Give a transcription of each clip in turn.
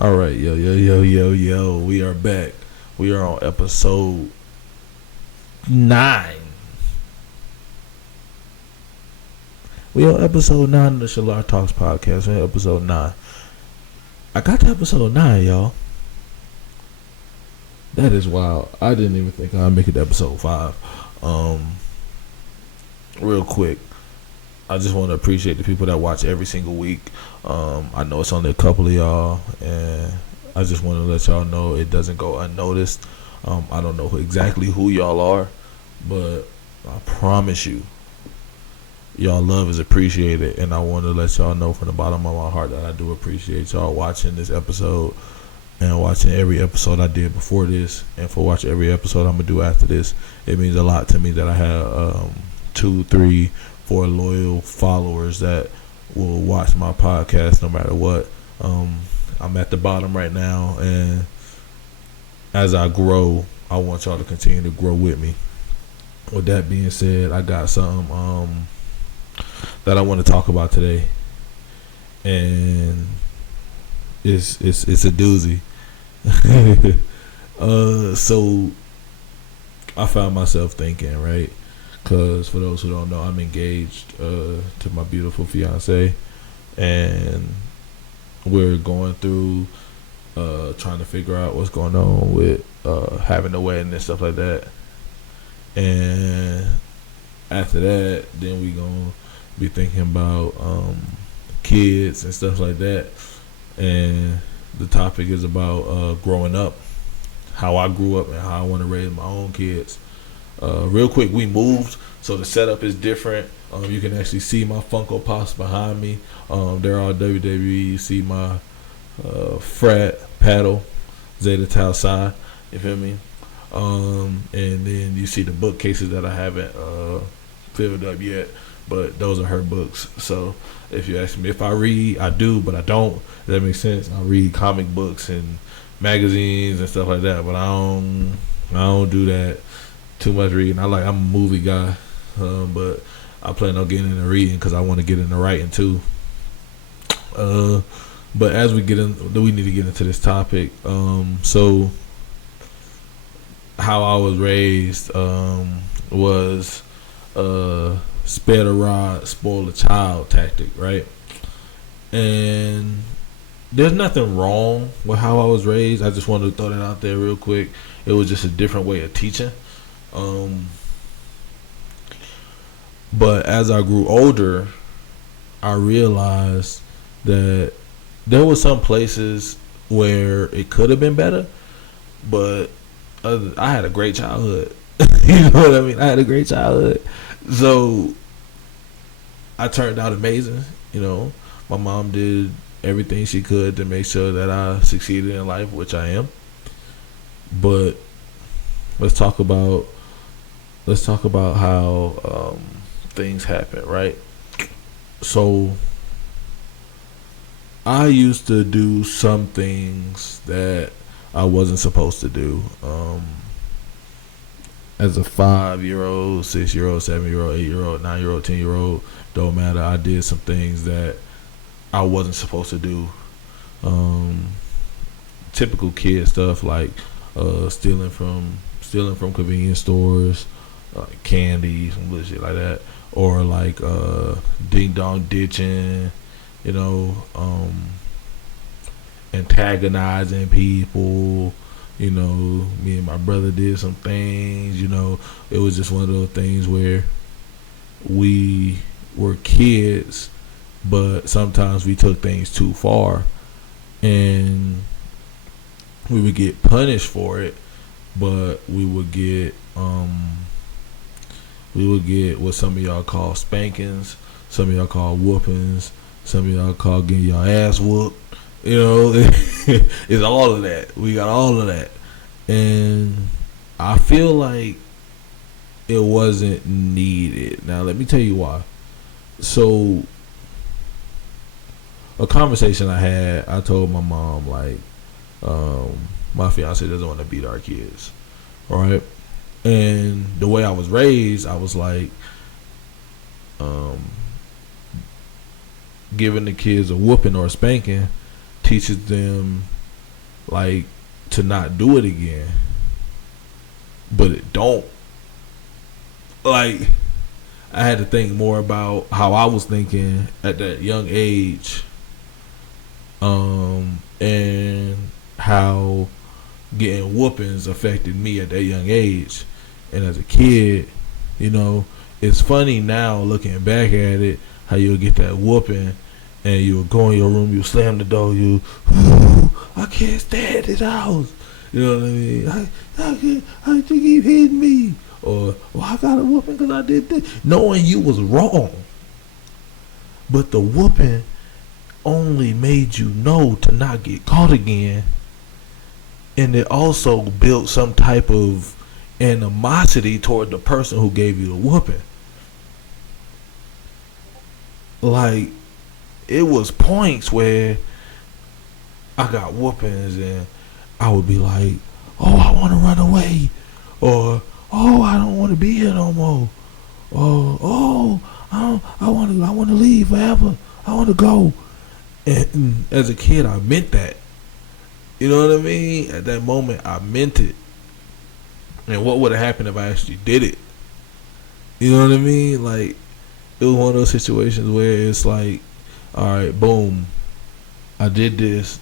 All right, yo. We are back. We are on episode 9. We on episode 9 of the ShalaarTalks podcast. We on episode 9. I got to episode 9, y'all. That is wild. I didn't even think I'd make it to episode 5. Real quick, I just want to appreciate the people that watch every single week. I know it's only a couple of y'all, and I just want to let y'all know it doesn't go unnoticed. I don't know exactly who y'all are, but I promise you, y'all love is appreciated, and I want to let y'all know from the bottom of my heart that I do appreciate y'all watching this episode and watching every episode I did before this, and for watching every episode I'm gonna do after this. It means a lot to me that I have 2, 3, 4 loyal followers that will watch my podcast no matter what. I'm at the bottom right now, and as I grow, I want y'all to continue to grow with me. With that being said, I got something that I want to talk about today, and it's a doozy. So I found myself thinking, right? Because for those who don't know, I'm engaged to my beautiful fiance, and we're going through trying to figure out what's going on with having a wedding and stuff like that. And after that, then we gonna be thinking about kids and stuff like that. And the topic is about growing up, how I grew up, and how I want to raise my own kids. Real quick, we moved, so the setup is different. You can actually see my Funko Pops behind me. They're all WWE. You see my frat paddle, Zeta Tau Psi. You feel me? And then you see the bookcases that I haven't filled up yet, but those are her books. So if you ask me if I read, I do, but I don't. If that makes sense. I read comic books and magazines and stuff like that, but I don't do that. Too much reading. I'm a movie guy, but I plan on getting into reading because I want to get into writing too. But as we we need to get into this topic. So how I was raised was spare the rod, spoil the child tactic, right? And there's nothing wrong with how I was raised. I just wanted to throw that out there real quick. It was just a different way of teaching. But as I grew older, I realized that there were some places where it could have been better, but I had a great childhood. You know what I mean? I had a great childhood. So I turned out amazing. You know, my mom did everything she could to make sure that I succeeded in life, which I am. But let's talk about how things happen, right? So I used to do some things that I wasn't supposed to do. As a 5-year-old, 6-year-old, 7-year-old, 8-year-old, 9-year-old, 10-year-old, don't matter. I did some things that I wasn't supposed to do. Typical kid stuff like stealing from convenience stores, candy, some little shit like that, or like ding dong ditching, you know, antagonizing people. You know, me and my brother did some things. You know, it was just one of those things where we were kids, but sometimes we took things too far, and we would get punished for it. But we would get what some of y'all call spankings, some of y'all call whoopings, some of y'all call getting your ass whooped. You know, it's all of that. We got all of that, and I feel like it wasn't needed. Now let me tell you why. So a conversation I had, I told my mom, like, my fiance doesn't want to beat our kids, right? And the way I was raised, I was like, giving the kids a whooping or a spanking teaches them like to not do it again, but it don't. Like, I had to think more about how I was thinking at that young age, and how getting whoopings affected me at that young age. And as a kid, you know, it's funny now looking back at it, how you'll get that whooping and you'll go in your room, you slam the door, I can't stand this house. You know what I mean? I think you hitting me. Or, well, I got a whooping because I did this. Knowing you was wrong. But the whooping only made you know to not get caught again. And it also built some type of animosity toward the person who gave you the whooping. Like, it was points where I got whoopings and I would be like, oh, I want to run away. Or, oh, I don't want to be here no more. Or, oh, I want to leave forever. I want to go. And as a kid, I meant that. You know what I mean? At that moment, I meant it. And what would have happened if I actually did it? You know what I mean? Like, it was one of those situations where it's like, all right, boom, I did this.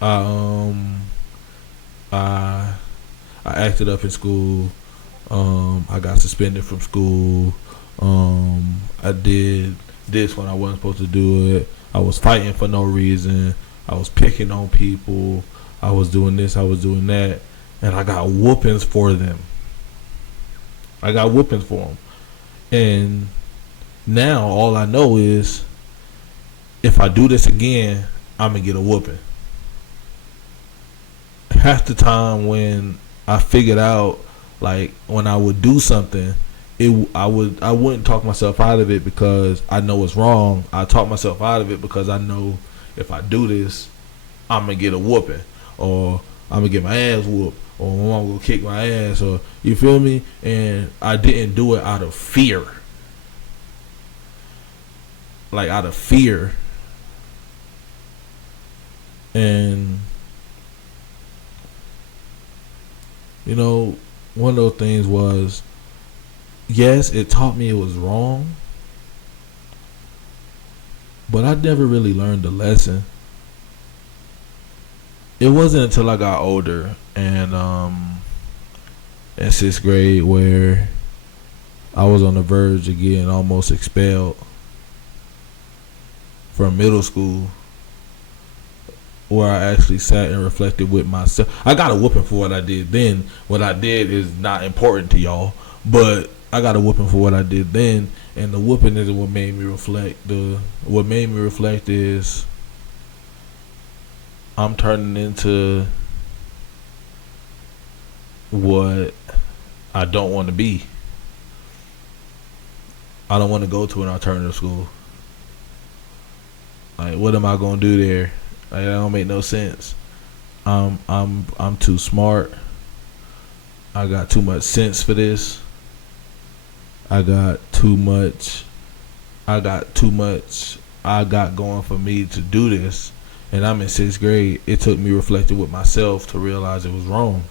I acted up in school. I got suspended from school. I did this when I wasn't supposed to do it. I was fighting for no reason. I was picking on people. I was doing this. I was doing that. And I got whoopings for them. I got whoopings for them. And now all I know is if I do this again, I'm going to get a whooping. Half the time when I figured out, like, when I would do something, I wouldn't talk myself out of it because I know it's wrong. I talk myself out of it because I know if I do this, I'm going to get a whooping. Or I'm going to get my ass whooped. Or my mom will kick my ass. Or, you feel me? And I didn't do it out of fear. Like, out of fear. And, you know, one of those things was, yes, it taught me it was wrong, but I never really learned the lesson. It wasn't until I got older and in 6th grade where I was on the verge of getting almost expelled from middle school, where I actually sat and reflected with myself. I got a whooping for what I did then. What I did is not important to y'all, but I got a whooping for what I did then, and the whooping is what made me reflect. What made me reflect is I'm turning into what I don't want to be. I don't want to go to an alternative school. Like, what am I gonna do there? Like, that don't make no sense. I'm too smart. I got too much sense for this. I got going for me to do this. And I'm in 6th grade. It took me reflecting with myself to realize it was wrong.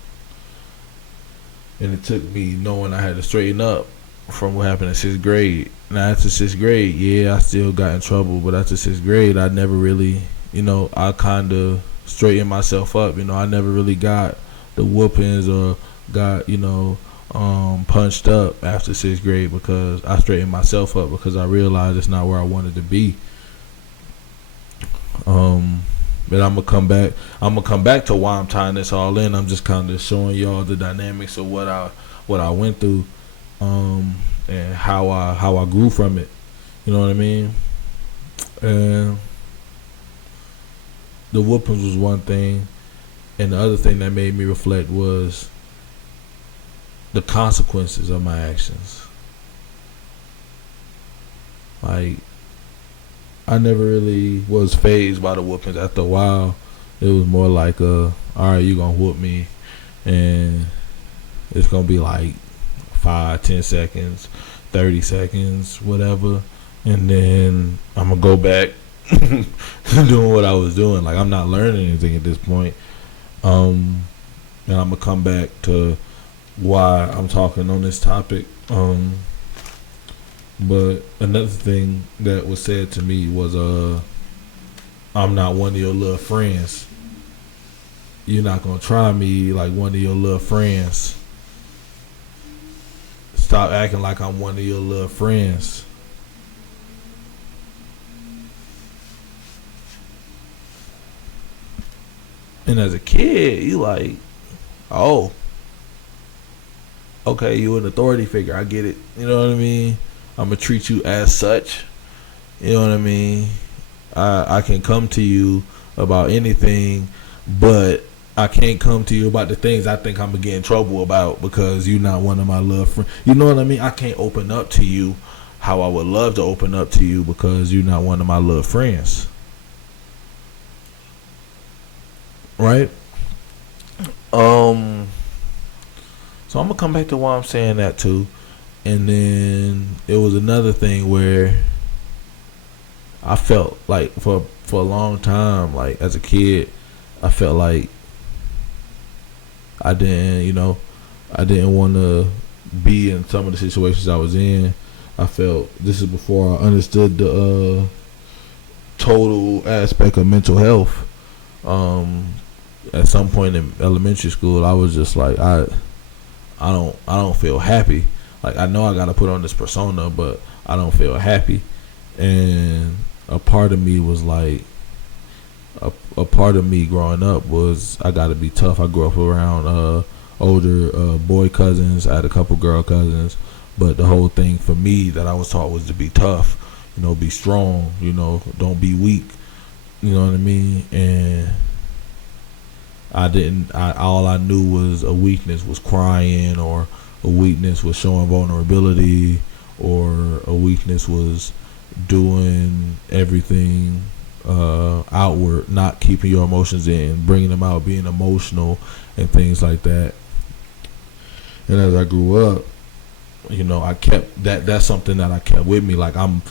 And it took me knowing I had to straighten up from what happened in 6th grade. Now, after 6th grade, yeah, I still got in trouble. But after 6th grade, I never really, I kind of straightened myself up. I never really got the whoopings or got, punched up after 6th grade because I straightened myself up because I realized it's not where I wanted to be. But I'm gonna come back to why I'm tying this all in. I'm just kind of showing y'all the dynamics of what I went through, and how I grew from it. You know what I mean? And the whoopings was one thing, and the other thing that made me reflect was the consequences of my actions. Like, I never really was fazed by the whoopings. After a while, it was more like, all right, you gonna whoop me, and it's gonna be like 5, 10 seconds, 30 seconds, whatever, and then I'm gonna go back doing what I was doing. Like, I'm not learning anything at this point. And I'm gonna come back to why I'm talking on this topic. But another thing that was said to me was, I'm not one of your little friends. You're not gonna try me like one of your little friends. Stop acting like I'm one of your little friends. And as a kid, you like, oh, okay, you an authority figure. I get it. You know what I mean? I'm gonna treat you as such. You know what I mean? I can come to you about anything, but I can't come to you about the things I think I'm gonna get in trouble about because you're not one of my little friends. You know what I mean? I can't open up to you how I would love to open up to you because you're not one of my little friends. Right? So I'm gonna come back to why I'm saying that too. And then it was another thing where I felt like for a long time, like as a kid, I felt like I didn't want to be in some of the situations I was in. I felt this is before I understood the total aspect of mental health. At some point in elementary school, I was just like, I don't feel happy. Like I know I gotta put on this persona, but I don't feel happy. And a part of me was like, a part of me growing up was I gotta be tough. I grew up around older boy cousins. I had a couple girl cousins, but the whole thing for me that I was taught was to be tough. You know, be strong. You know, don't be weak. You know what I mean? And all I knew was a weakness was crying, or a weakness was showing vulnerability, or a weakness was doing everything outward, not keeping your emotions in, bringing them out, being emotional and things like that. And as I grew up, you know, I kept that's something that I kept with me. Like I'm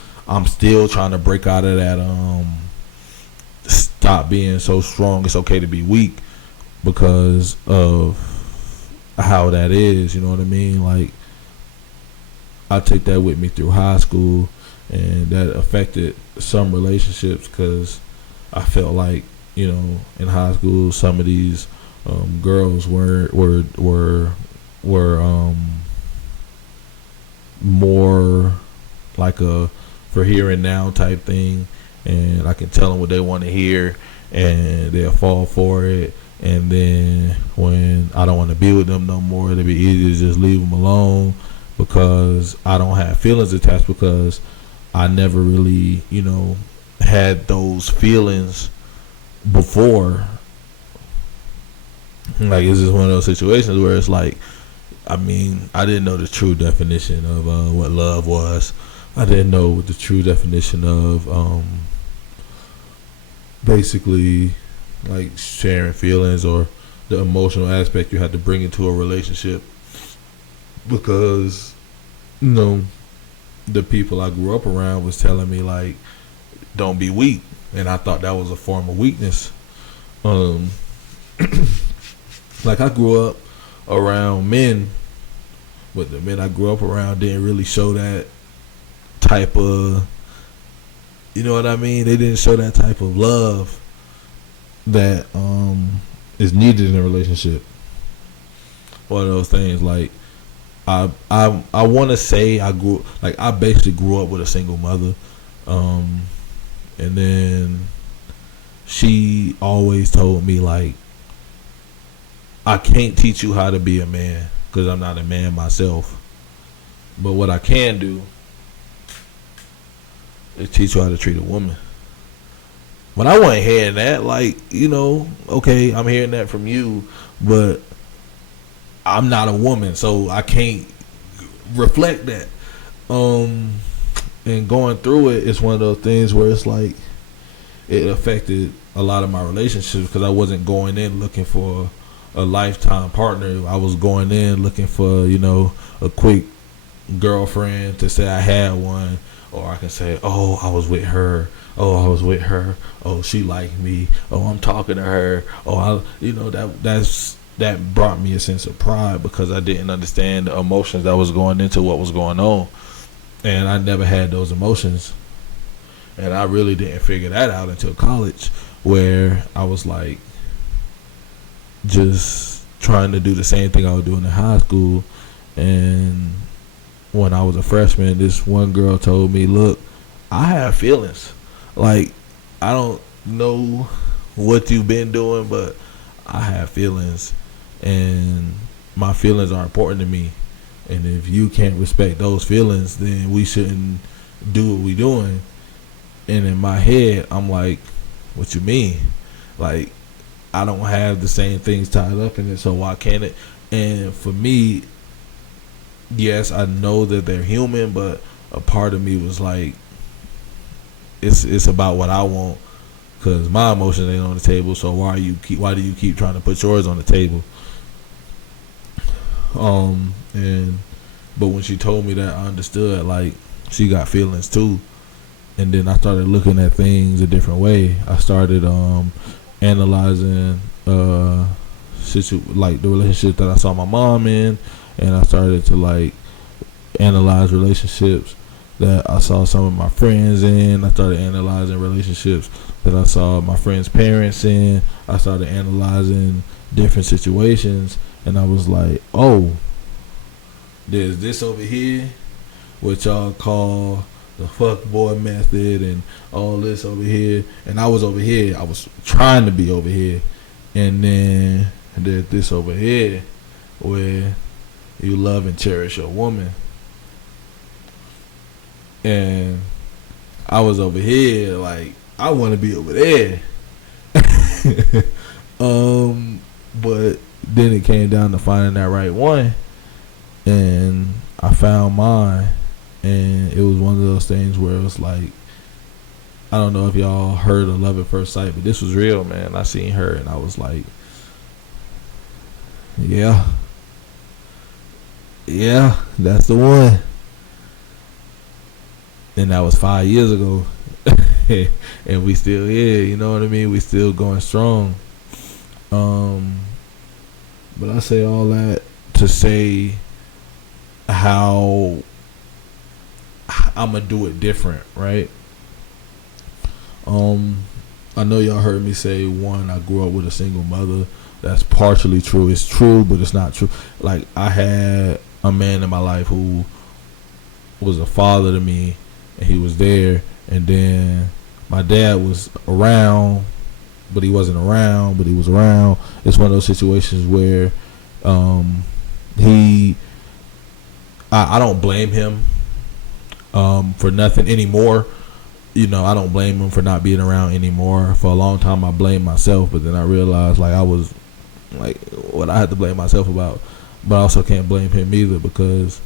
still trying to break out of that stop being so strong, it's okay to be weak, because of how that is, you know what I mean? Like I took that with me through high school, and that affected some relationships because I felt like, you know, in high school some of these girls were more like a for here and now type thing, and I can tell them what they want to hear and they'll fall for it. And then when I don't want to be with them no more, it'd be easy to just leave them alone because I don't have feelings attached, because I never really, you know, had those feelings before. Like it's just one of those situations where it's like, I mean, I didn't know the true definition of what love was. I didn't know what the true definition of basically like sharing feelings or the emotional aspect you had to bring into a relationship, because, you know, the people I grew up around was telling me like, don't be weak, and I thought that was a form of weakness. Like I grew up around men, but the men I grew up around didn't really show that type of, you know what I mean? They didn't show that type of love that is needed in a relationship. One of those things, like I want to say I basically grew up with a single mother, and then she always told me like, I can't teach you how to be a man because I'm not a man myself, but what I can do is teach you how to treat a woman. But I wasn't hearing that. Like, you know, okay, I'm hearing that from you, but I'm not a woman, so I can't reflect that. And going through it, it's one of those things where it's like it affected a lot of my relationships because I wasn't going in looking for a lifetime partner. I was going in looking for, you know, a quick girlfriend to say I had one, or I can say, oh, I was with her. Oh, I was with her. Oh, she liked me. Oh, I'm talking to her. Oh, that brought me a sense of pride because I didn't understand the emotions that was going into what was going on, and I never had those emotions, and I really didn't figure that out until college, where I was like just trying to do the same thing I was doing in high school. And when I was a freshman, this one girl told me, look, I have feelings. Like, I don't know what you've been doing, but I have feelings, and my feelings are important to me. And if you can't respect those feelings, then we shouldn't do what we doing. And in my head, I'm like, what you mean? Like, I don't have the same things tied up in it, so why can't it? And for me, yes, I know that they're human, but a part of me was like, it's about what I want, because my emotions ain't on the table. So why do you keep trying to put yours on the table? But when she told me that, I understood, like, she got feelings too. And then I started looking at things a different way. I started analyzing like the relationship that I saw my mom in, and I started to like analyze relationships that I saw some of my friends in. I started analyzing relationships that I saw my friends' parents in. I started analyzing different situations, and I was like, oh, there's this over here, what y'all call the fuck boy method, and all this over here. And I was over here. I was trying to be over here. And then there's this over here where you love and cherish your woman. And I was over here like, I want to be over there. But then it came down to finding that right one, and I found mine. And it was one of those things where it was like, I don't know if y'all heard of Love at First Sight, but this was real, man. I seen her and I was like, yeah, that's the one. And that was 5 years ago. And we still here, you know what I mean? We still going strong. But I say all that to say how I'm gonna do it different, right? I know y'all heard me say, one, I grew up with a single mother. That's partially true. It's true, but it's not true. Like, I had a man in my life who was a father to me, and he was there. And then my dad was around, but he wasn't around, but he was around. It's one of those situations where I don't blame him for nothing anymore. You know, I don't blame him for not being around anymore. For a long time, I blamed myself, but then I realized, like, I was, like, what I had to blame myself about. But I also can't blame him either, because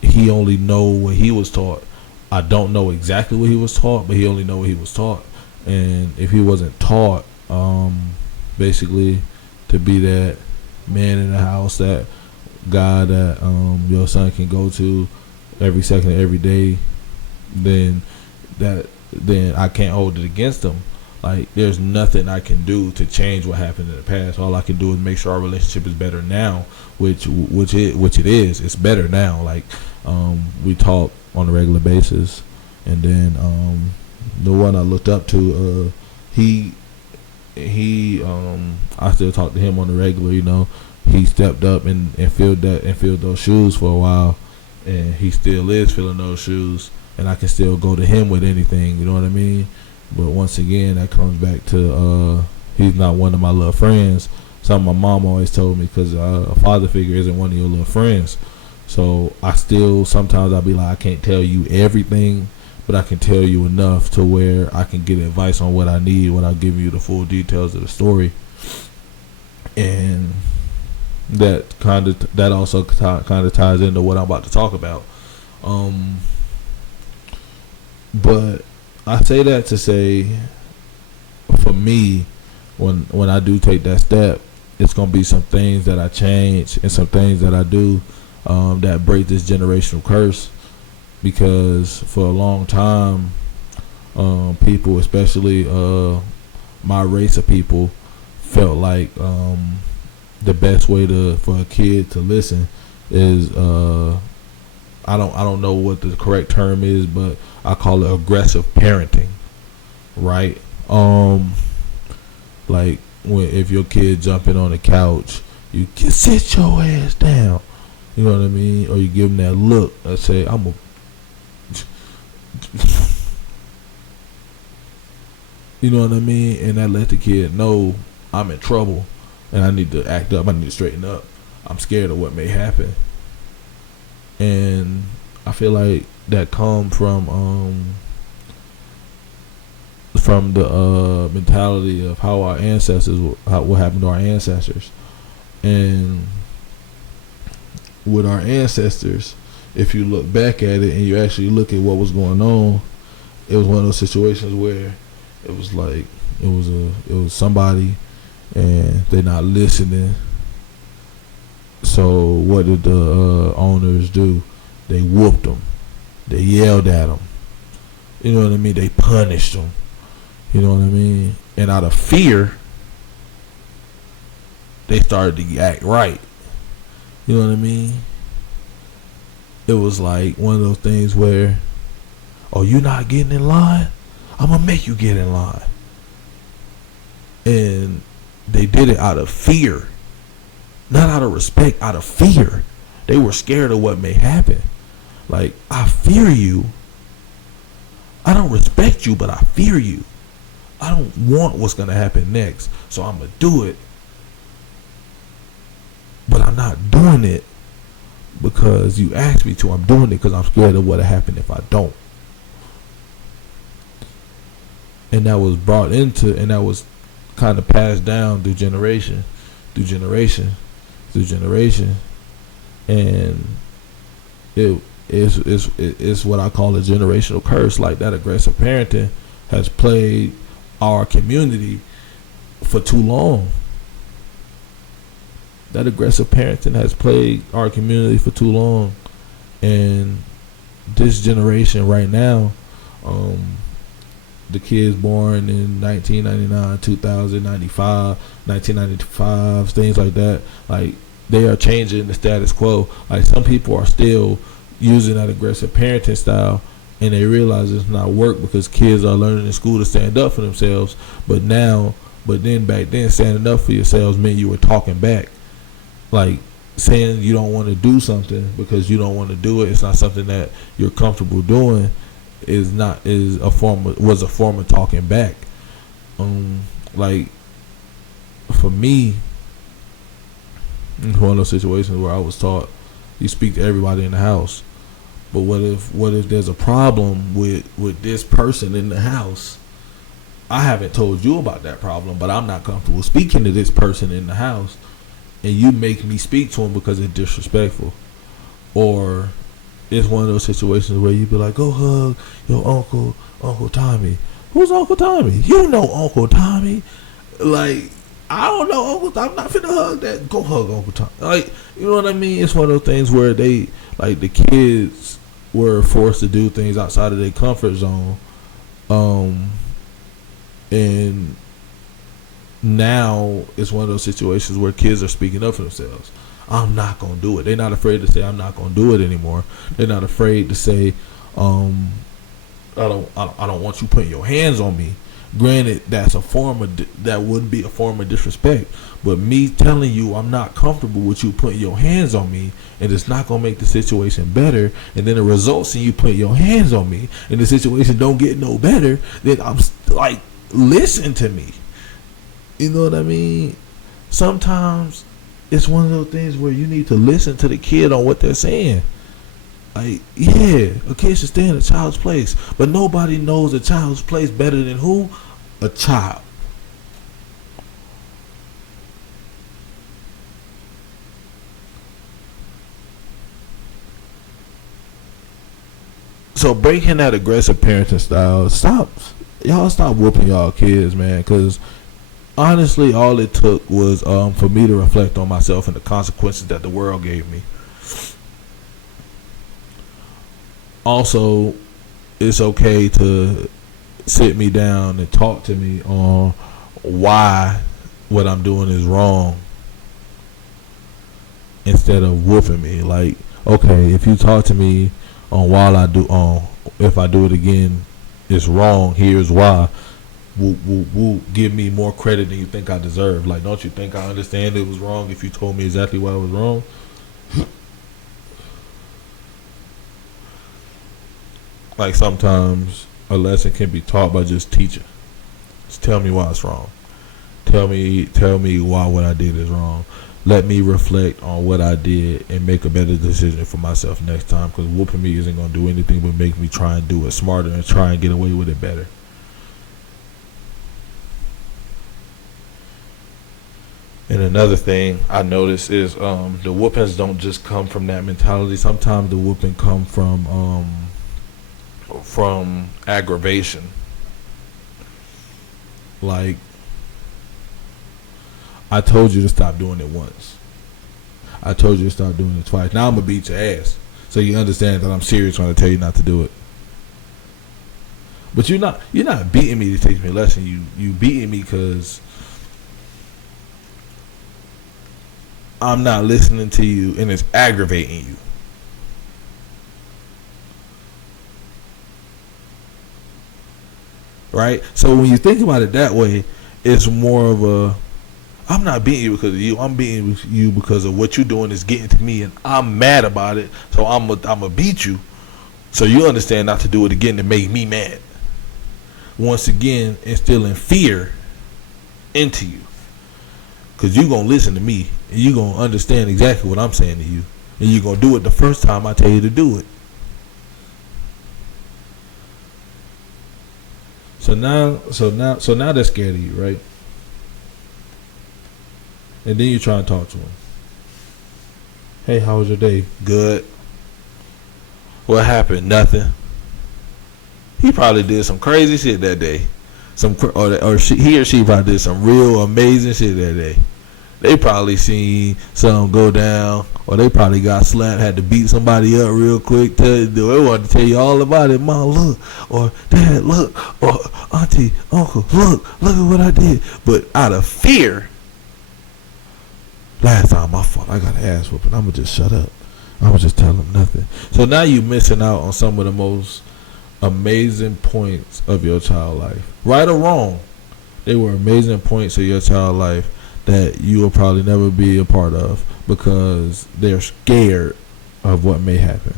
he only know what he was taught. I don't know exactly what he was taught, but he only know what he was taught. And if he wasn't taught, basically, to be that man in the house, that guy that your son can go to every second of every day, then I can't hold it against him. Like, there's nothing I can do to change what happened in the past. All I can do is make sure our relationship is better now, which it is. It's better now. Like, we talk on a regular basis, and then the one I looked up to, he I still talk to him on the regular. You know, he stepped up and filled those shoes for a while, and he still is filling those shoes. And I can still go to him with anything, you know what I mean? But once again, that comes back to he's not one of my little friends. Something my mom always told me, because a father figure isn't one of your little friends. So I still, sometimes I'll be like, I can't tell you everything, but I can tell you enough to where I can get advice on what I need without giving you the full details of the story. And that also kind of ties into what I'm about to talk about. But I say that to say, for me, when I do take that step, it's going to be some things that I change and some things that I do that break this generational curse. because for a long time, people, especially my race of people, felt like the best way for a kid to listen is I don't know what the correct term is, but I call it aggressive parenting, right? Like if your kid jumping on the couch, you can sit your ass down. You know what I mean? Or you give them that look that say, I'm a you know what I mean? And that let the kid know I'm in trouble and I need to act up, I need to straighten up. I'm scared of what may happen. And I feel like that come from the mentality of how our ancestors, what happened to our ancestors. And with our ancestors, if you look back at it and you actually look at what was going on, it was one of those situations where it was like it was somebody and they're not listening. So what did the owners do? They whooped them. They yelled at them. You know what I mean? They punished them. You know what I mean? And out of fear, they started to act right. You know what I mean? It was like one of those things where, oh, you not getting in line? I'm going to make you get in line. And they did it out of fear. Not out of respect, out of fear. They were scared of what may happen. Like, I fear you. I don't respect you, but I fear you. I don't want what's going to happen next, so I'm going to do it. But I'm not doing it because you asked me to. I'm doing it because I'm scared of what'll happen if I don't. And that was brought into, and that was kind of passed down through generation, and it's what I call a generational curse. Like that aggressive parenting has plagued our community for too long. That aggressive parenting has plagued our community for too long, and this generation right now, the kids born in 1999, 2000, 95, 1995, things like that, like they are changing the status quo. Like some people are still using that aggressive parenting style, and they realize it's not work because kids are learning in school to stand up for themselves. But then back then, standing up for yourselves meant you were talking back. Like saying you don't want to do something because you don't want to do it. It's not something that you're comfortable doing. Was a form of talking back. Like for me, it's one of those situations where I was taught you speak to everybody in the house. But what if there's a problem with this person in the house? I haven't told you about that problem, but I'm not comfortable speaking to this person in the house, and you make me speak to him because it's disrespectful. Or it's one of those situations where you be like, go hug your Uncle Tommy. Who's Uncle Tommy? You know Uncle Tommy. Like, I don't know Uncle. I'm not finna hug that. Go hug Uncle Tommy. Like, you know what I mean? It's one of those things where they, like, the kids were forced to do things outside of their comfort zone. And now it's one of those situations where kids are speaking up for themselves. I'm not gonna do it. They're not afraid to say I'm not gonna do it anymore. They're not afraid to say, I don't want you putting your hands on me. Granted, that would be a form of disrespect. But me telling you I'm not comfortable with you putting your hands on me, and it's not gonna make the situation better, and then it results in you putting your hands on me, and the situation don't get no better, then I'm like, listen to me. You know what I mean? Sometimes it's one of those things where you need to listen to the kid on what they're saying. Like, yeah, a kid should stay in a child's place, but nobody knows a child's place better than who? A child. So breaking that aggressive parenting style, stop whooping y'all kids, man, because honestly, all it took was for me to reflect on myself and the consequences that the world gave me. Also, it's okay to sit me down and talk to me on why what I'm doing is wrong instead of whooping me. Like, okay, if you talk to me on why I do if I do it again, it's wrong. Here's why. Will give me more credit than you think I deserve. Like, don't you think I understand it was wrong if you told me exactly why it was wrong? Like, sometimes a lesson can be taught by just teaching. Just tell me why it's wrong. Tell me why what I did is wrong. Let me reflect on what I did and make a better decision for myself next time. Because whooping me isn't going to do anything but make me try and do it smarter and try and get away with it better. And another thing I noticed is the whoopings don't just come from that mentality. Sometimes the whooping come from aggravation. Like, I told you to stop doing it once. I told you to stop doing it twice. Now I'm gonna beat your ass, so you understand that I'm serious when I tell you not to do it. But you're not beating me to teach me a lesson. You beating me because I'm not listening to you and it's aggravating you. Right? So when you think about it that way, it's more of a, I'm not beating you because of you. I'm beating you because of what you're doing is getting to me and I'm mad about it. So I'm gonna beat you so you understand not to do it again to make me mad. Once again, instilling fear into you. Because you're going to listen to me and you're going to understand exactly what I'm saying to you. And you're going to do it the first time I tell you to do it. So now they're scared of you, right? And then you try and talk to them. Hey, how was your day? Good. What happened? Nothing. He probably did some crazy shit that day. He or she probably did some real amazing shit that day. They probably seen something go down, or they probably got slapped, had to beat somebody up real quick. They wanted to tell you all about it. Mom, look, or Dad, look, or Auntie, Uncle, look at what I did. But out of fear, last time my fault, I got an ass whooping. I'ma just shut up. I'ma just tell them nothing. So now you missing out on some of the most amazing points of your child life, right or wrong. They were amazing points of your child life that you will probably never be a part of because they're scared of what may happen.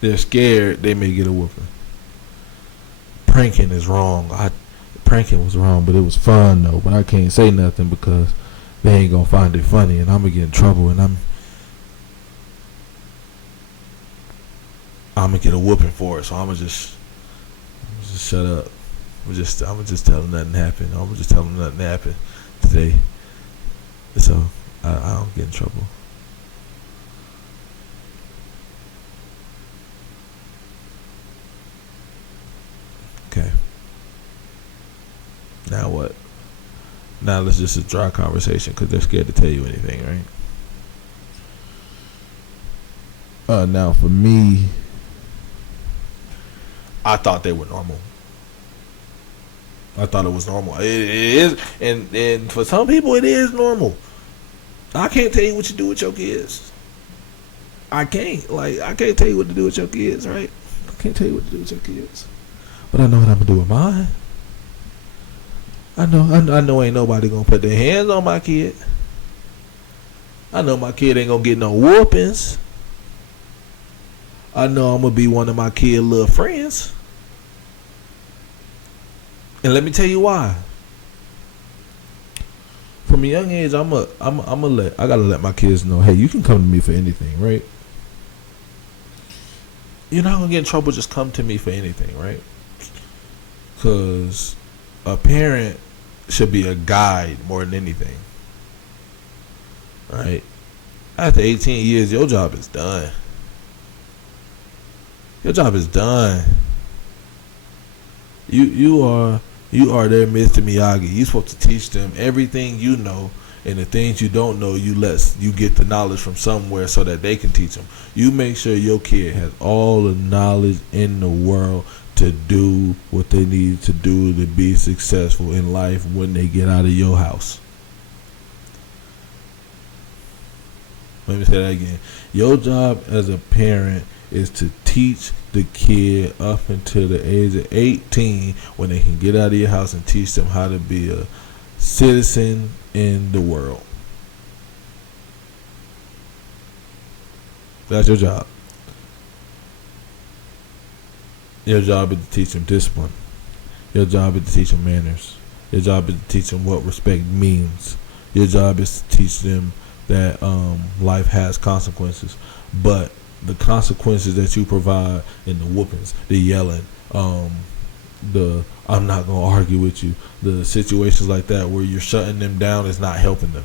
They're scared they may get a whooping. Pranking is wrong. Pranking was wrong, but it was fun though. But I can't say nothing because they ain't gonna find it funny, and I'm gonna get in trouble, and I'm gonna get a whooping for it. So I'm gonna just shut up. I'm gonna just tell them nothing happened. I'm gonna just tell them nothing happened today, so I don't get in trouble. Okay. Now what? Now let's just a dry conversation because they're scared to tell you anything, right? Now for me, I thought they were normal. I thought it was normal. It is, and for some people it is normal. I can't tell you what you do with your kids. I can't tell you what to do with your kids, right? I can't tell you what to do with your kids. But I know what I'm gonna do with mine. I know ain't nobody gonna put their hands on my kid. I know my kid ain't gonna get no whoopings. I know I'm gonna be one of my kid's little friends. And let me tell you why. From a young age, I gotta let my kids know, hey, you can come to me for anything, right? You're not gonna get in trouble, just come to me for anything, right? Because a parent should be a guide more than anything. Right? After 18 years, your job is done. Your job is done. You are You are their Mr. Miyagi. You're supposed to teach them everything you know, and the things you don't know, you get the knowledge from somewhere so that they can teach them. You make sure your kid has all the knowledge in the world to do what they need to do to be successful in life when they get out of your house. Let me say that again. Your job as a parent is to teach the kid up until the age of 18 when they can get out of your house and teach them how to be a citizen in the world. That's your job. Your job is to teach them discipline. Your job is to teach them manners. Your job is to teach them what respect means. Your job is to teach them that life has consequences, but the consequences that you provide in the whoopings, the yelling, the I'm not gonna argue with you, the situations like that where you're shutting them down is not helping them.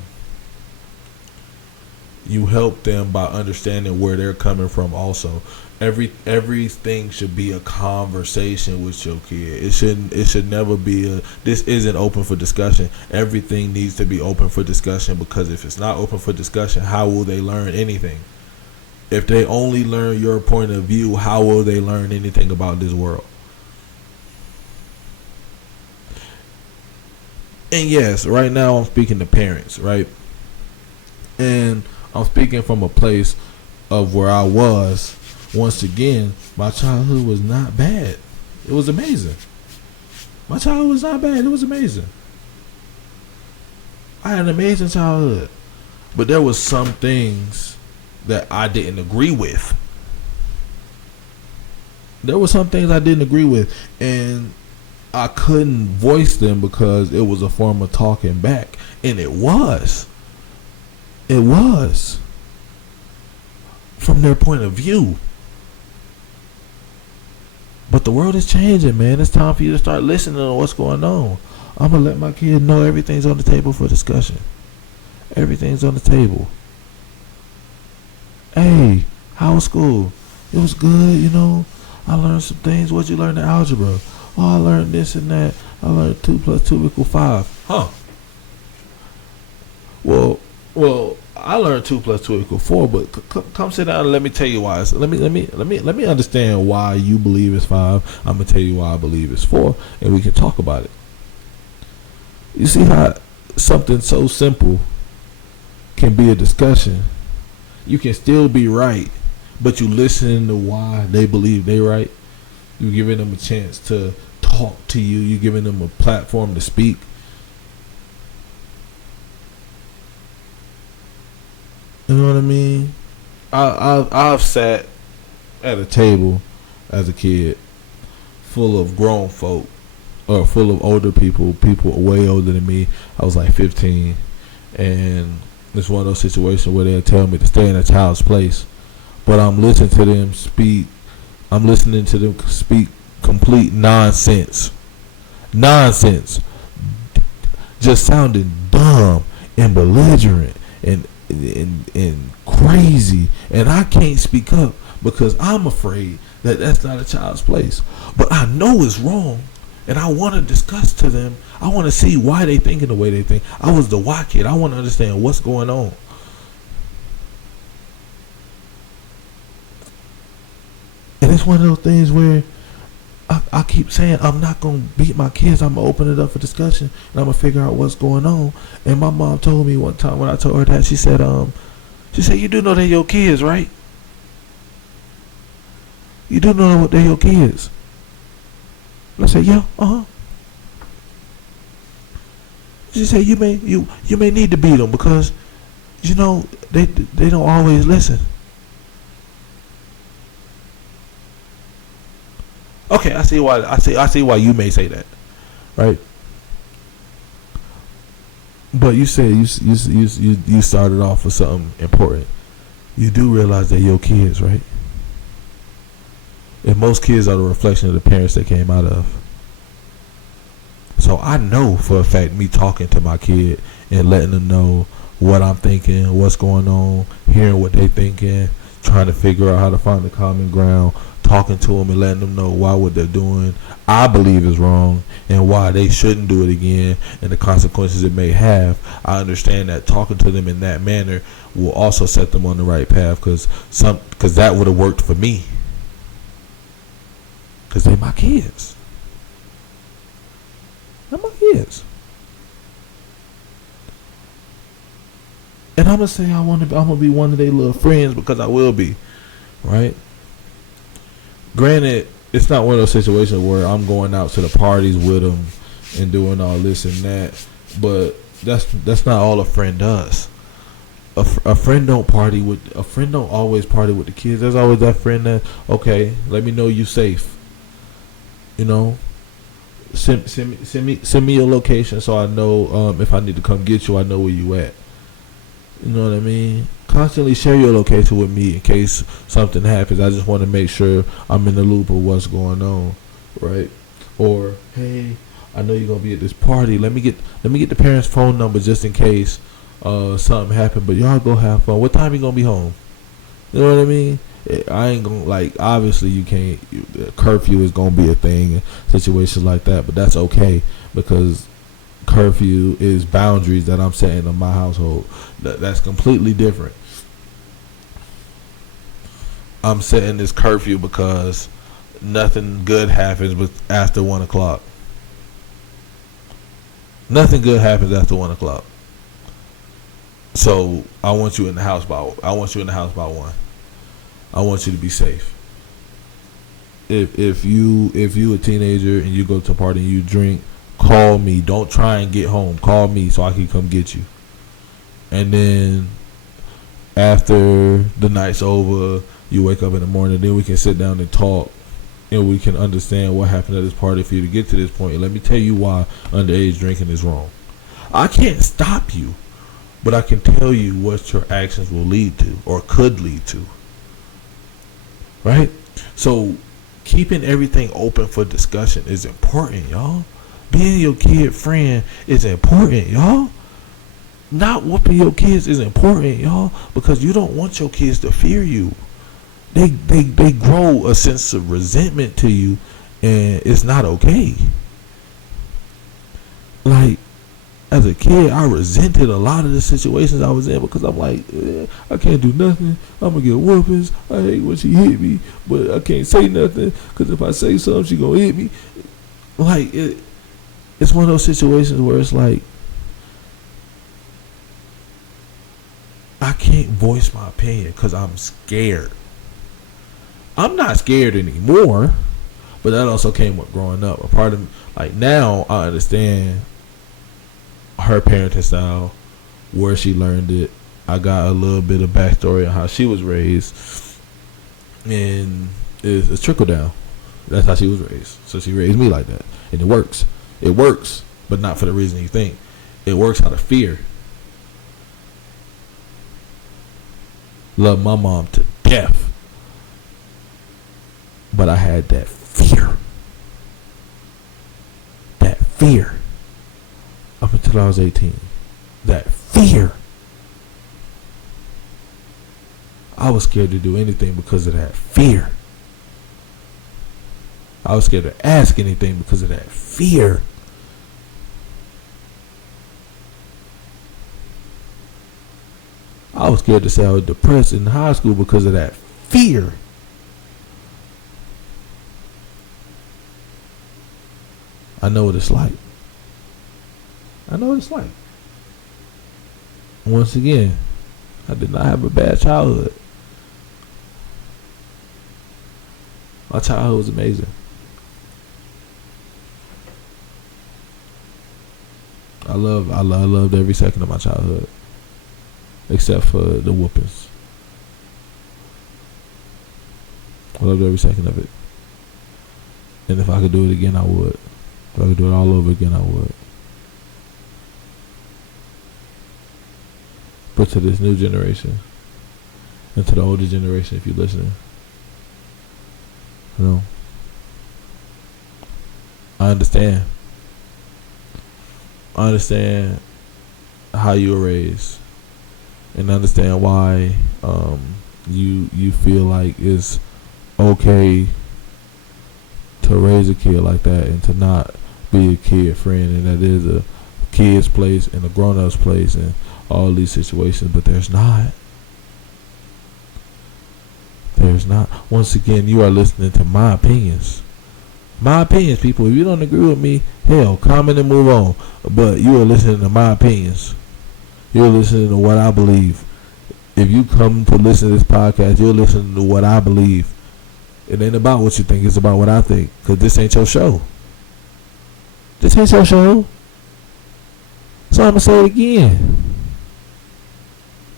You help them by understanding where they're coming from. Also, everything should be a conversation with your kid. It should never be this isn't open for discussion. Everything needs to be open for discussion, because if it's not open for discussion, how will they learn anything? If they only learn your point of view, how will they learn anything about this world? And yes, right now I'm speaking to parents, right? And I'm speaking from a place of where I was. Once again, my childhood was not bad. It was amazing. My childhood was not bad. It was amazing. I had an amazing childhood. But there was some things that I didn't agree with. There were some things I didn't agree with, and I couldn't voice them because it was a form of talking back. And it was. It was. From their point of view. But the world is changing, man. It's time for you to start listening to what's going on. I'm going to let my kid know everything's on the table for discussion. Everything's on the table. Hey, how was school? It was good, you know. I learned some things. What'd you learn in algebra? Oh, I learned this and that. I learned 2 + 2 = 5. Huh. Well, I learned 2 + 2 = 4. But come sit down and let me tell you why. Let me understand why you believe it's 5. I'm gonna tell you why I believe it's 4, and we can talk about it. You see how something so simple can be a discussion. You can still be right, but you listen to why they believe they right. You're giving them a chance to talk to you. You're giving them a platform to speak. You know what I mean? I've sat at a table as a kid full of grown folk, or full of older people way older than me. I was like 15, and it's one of those situations where they'll tell me to stay in a child's place, but I'm listening to them speak. I'm listening to them speak complete nonsense, just sounding dumb and belligerent and crazy, and I can't speak up because I'm afraid that that's not a child's place. But I know it's wrong, and I want to discuss to them. I want to see why they thinking the way they think. I was the why kid. I want to understand what's going on. And it's one of those things where I keep saying I'm not going to beat my kids. I'm going to open it up for discussion, and I'm going to figure out what's going on. And my mom told me one time when I told her that, she said, you do know they're your kids, right? You do know they're your kids. And I said, yeah, She said, you may need to beat them because, you know, they don't always listen. Okay, I see why you may say that, right? But you said you started off with something important. You do realize they're your kids, right? And most kids are the reflection of the parents they came out of. So I know for a fact, me talking to my kid and letting them know what I'm thinking, what's going on, hearing what they thinking, trying to figure out how to find the common ground, talking to them and letting them know why what they're doing I believe is wrong and why they shouldn't do it again and the consequences it may have. I understand that talking to them in that manner will also set them on the right path, because that would have worked for me, because they're my kids. They're my kids. And I'm gonna say I'm gonna be one of their little friends, because I will be, right? Granted, it's not one of those situations where I'm going out to the parties with them and doing all this and that, but that's not all a friend does. A friend don't always party with the kids. There's always that friend that, okay, let me know you safe. You know, send me your location so I know if I need to come get you, I know where you at. You know what I mean? Constantly share your location with me in case something happens. I just want to make sure I'm in the loop of what's going on, right? Or, hey, I know you're gonna be at this party. Let me get the parents' phone number just in case something happened. But y'all go have fun. What time you gonna be home? You know what I mean? I ain't gonna, like, obviously you can't. Curfew is gonna be a thing in situations like that, but that's okay, because curfew is boundaries that I'm setting in my household. That's completely different. I'm setting this curfew because nothing good happens after 1 o'clock. Nothing good happens after 1 o'clock. So I want you in the house by 1. I want you to be safe. If you a teenager and you go to a party and you drink, call me. Don't try and get home. Call me so I can come get you. And then after the night's over, you wake up in the morning, then we can sit down and talk, and we can understand what happened at this party for you to get to this point. And let me tell you why underage drinking is wrong. I can't stop you, but I can tell you what your actions will lead to or could lead to. Right? So keeping everything open for discussion is important, y'all. Being your kid friend is important, y'all. Not whooping your kids is important, y'all, because you don't want your kids to fear you. They grow a sense of resentment to you, and it's not okay. Like, as a kid, I resented a lot of the situations I was in, because I'm like, I can't do nothing. I'm going to get whoopings. I hate when she hit me, but I can't say nothing, because if I say something, she going to hit me. Like, it's one of those situations where it's like, I can't voice my opinion because I'm scared. I'm not scared anymore, but that also came with growing up. A part of, like, now I understand her parenting style, where she learned it. I got a little bit of backstory on how she was raised, and it's a trickle down. That's how she was raised. So she raised me like that, and it works. It works, but not for the reason you think. It works out of fear. Love my mom to death, but I had that fear. That fear. Up until I was 18. That fear. I was scared to do anything because of that fear. I was scared to ask anything because of that fear. I was scared to say I was depressed in high school because of that fear. I know what it's like. I know what it's like. Once again, I did not have a bad childhood. My childhood was amazing. I loved every second of my childhood, except for the whoopings. I loved every second of it. And if I could do it again, I would. If I could do it all over again, I would. But to this new generation, and to the older generation, if you're listening, you know, I understand. I understand how you were raised, and understand why you feel like it's okay to raise a kid like that and to not be a kid friend, and that is a kid's place and a grown-up's place and all these situations, but there's not. There's not. Once again, you are listening to my opinions. My opinions, people. If you don't agree with me, hell, comment and move on. But you are listening to my opinions. You're listening to what I believe. If you come to listen to this podcast, you're listening to what I believe. It ain't about what you think. It's about what I think. Because this ain't your show. This ain't your show. So I'm going to say it again.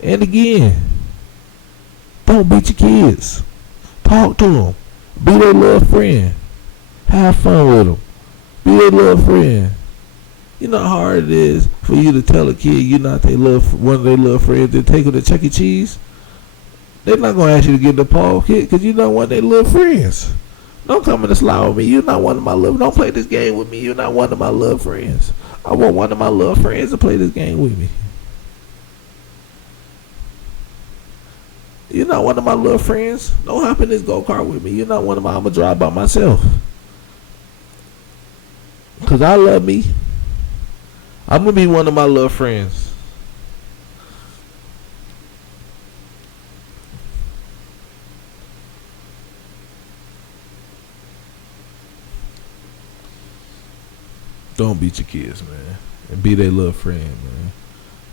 And again. Don't beat your kids. Talk to them. Be their little friend. Have fun with them. Be their little friend. You know how hard it is for you to tell a kid you're not one of their little friends and take them to Chuck E. Cheese? They're not going to ask you to get the Paul kid because you're not one of their little friends. Don't come in the slide with me. You're not one of my little. Don't play this game with me. You're not one of my little friends. I want one of my little friends to play this game with me. You're not one of my little friends. Don't hop in this go-kart with me. You're not one of my. I'm going to drive by myself. Because I love me. I'm going to be one of my little friends. Don't beat your kids, man. And be their little friend, man.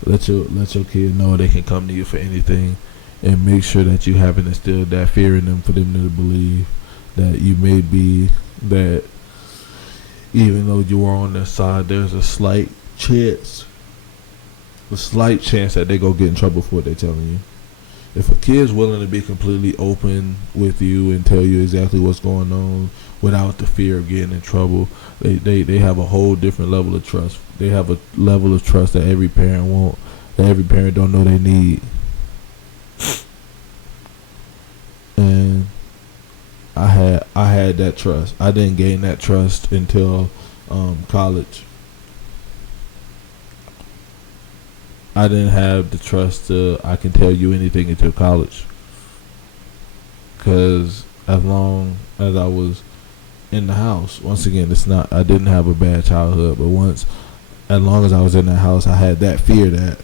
Let your kid know they can come to you for anything. And make sure that you haven't instilled that fear in them for them to believe that you may be that even though you are on their side, there's a slight chance that they go get in trouble for what they're telling you. If a kid's willing to be completely open with you and tell you exactly what's going on without the fear of getting in trouble, they have a whole different level of trust. They have a level of trust that every parent won't, that every parent don't know they need. And I had that trust. I didn't gain that trust until college. I didn't have the trust to I can tell you anything until college. Because as long as I was in the house, once again, I didn't have a bad childhood, but as long as I was in that house, I had that fear that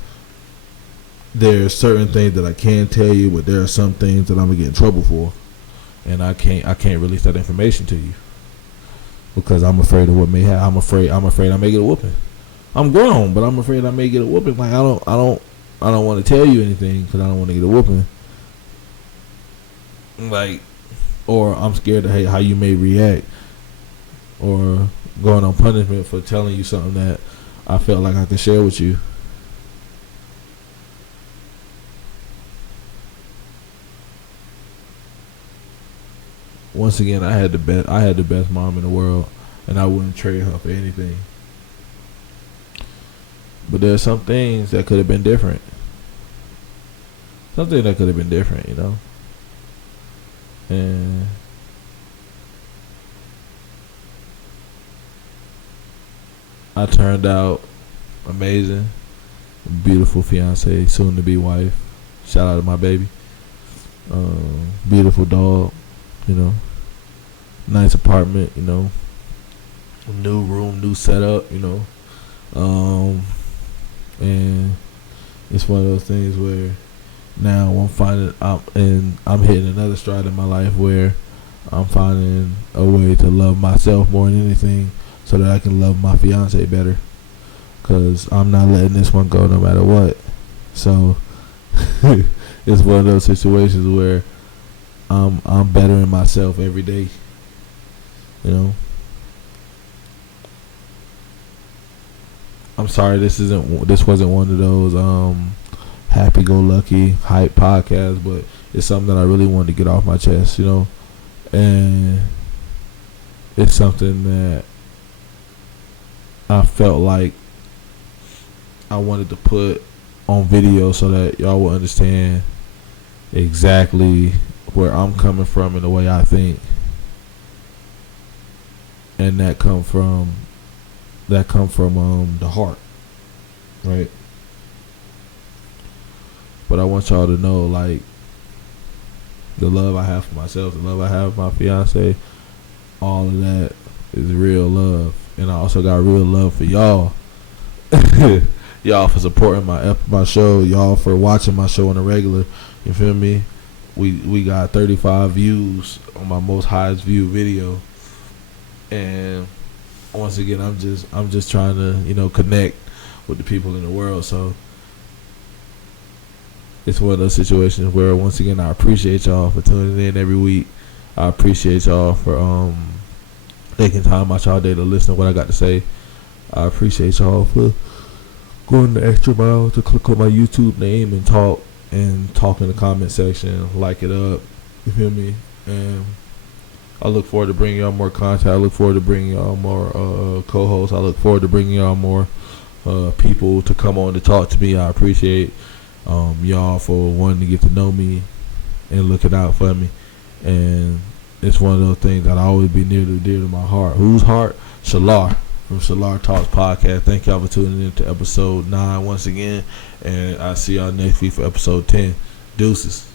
there are certain things that I can tell you, but there are some things that I'm gonna get in trouble for, and I can't release that information to you because I'm afraid of what may happen. I'm afraid I may get a whooping. I'm grown, but I'm afraid I may get a whooping. Like I don't want to tell you anything because I don't want to get a whooping. Like, or I'm scared of how you may react, or going on punishment for telling you something that I felt like I could share with you. Once again, I had the best mom in the world, and I wouldn't trade her for anything. But there are some things that could have been different. Something that could have been different, you know. And I turned out amazing, beautiful fiance, soon to be wife. Shout out to my baby. Beautiful dog. You know, nice apartment, you know, new room, new setup, you know, and it's one of those things where now I'm hitting another stride in my life where I'm finding a way to love myself more than anything so that I can love my fiance better, because I'm not letting this one go no matter what. So it's one of those situations where I'm bettering myself every day, you know. I'm sorry this wasn't one of those happy-go-lucky hype podcasts, but it's something that I really wanted to get off my chest, you know. And it's something that I felt like I wanted to put on video so that y'all will understand exactly where I'm coming from and the way I think, and that come from the heart, right? But I want y'all to know, like, the love I have for myself, the love I have for my fiance, all of that is real love. And I also got real love for y'all. Y'all for supporting my show. Y'all for watching my show on a regular. You feel me? We got 35 views on my most highest viewed video. And once again, I'm just trying to, connect with the people in the world. So it's one of those situations where, once again, I appreciate y'all for tuning in every week. I appreciate y'all for taking time out y'all day to listen to what I got to say. I appreciate y'all for going the extra mile to click on my YouTube name and talk in the comment section, like it up. You feel me? And I look forward to bringing y'all more content. I look forward to bringing y'all more co-hosts. I look forward to bringing y'all more people to come on to talk to me. I appreciate y'all for wanting to get to know me and looking out for me. And it's one of those things that I always be dear to my heart. Whose heart? Shalar from ShalaarTalks podcast. Thank y'all for tuning in to episode 9 once again. And I'll see y'all next week for episode 10. Deuces.